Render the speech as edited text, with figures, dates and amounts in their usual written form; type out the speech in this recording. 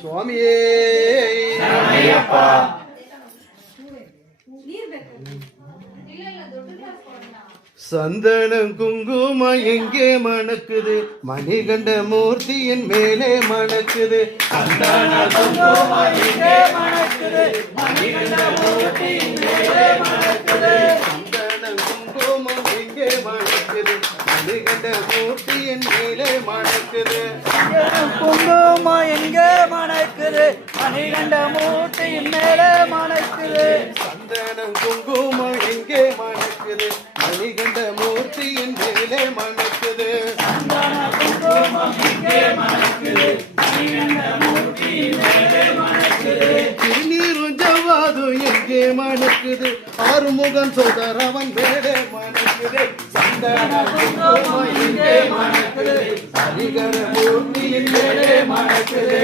சுவாமியே சந்தனம் குங்குமம் எங்கே மணக்குது, மணிகண்ட மூர்த்தியின் மேலே மணக்குது. சந்தன குங்குமம் எங்கே மணக்குது, மணிகண்ட மூர்த்தியின் மேலே மணக்குது. சந்தன குங்குமம் எங்கே மணக்குது, மணிகண்ட மூர்த்தியின் மேலே மணக்குது. குங்குமம் எங்கே மணக்குது, மணிகண்ட மூர்த்தியின் மேலே மணக்குது. சந்தனம் குங்குமம் எங்கே மணக்குது, மணிகண்ட மூர்த்தியின் மேலே மணக்குது. திருநீரும் ஜவ்வாதும் எங்கே மணக்குது, ஆறுமுகன் சோதரவன் மேலே மணக்குது. சந்தன குங்குமம் எங்கே மணக்குது, ஹரிகர மூர்த்தியின் மேலே மணக்குது.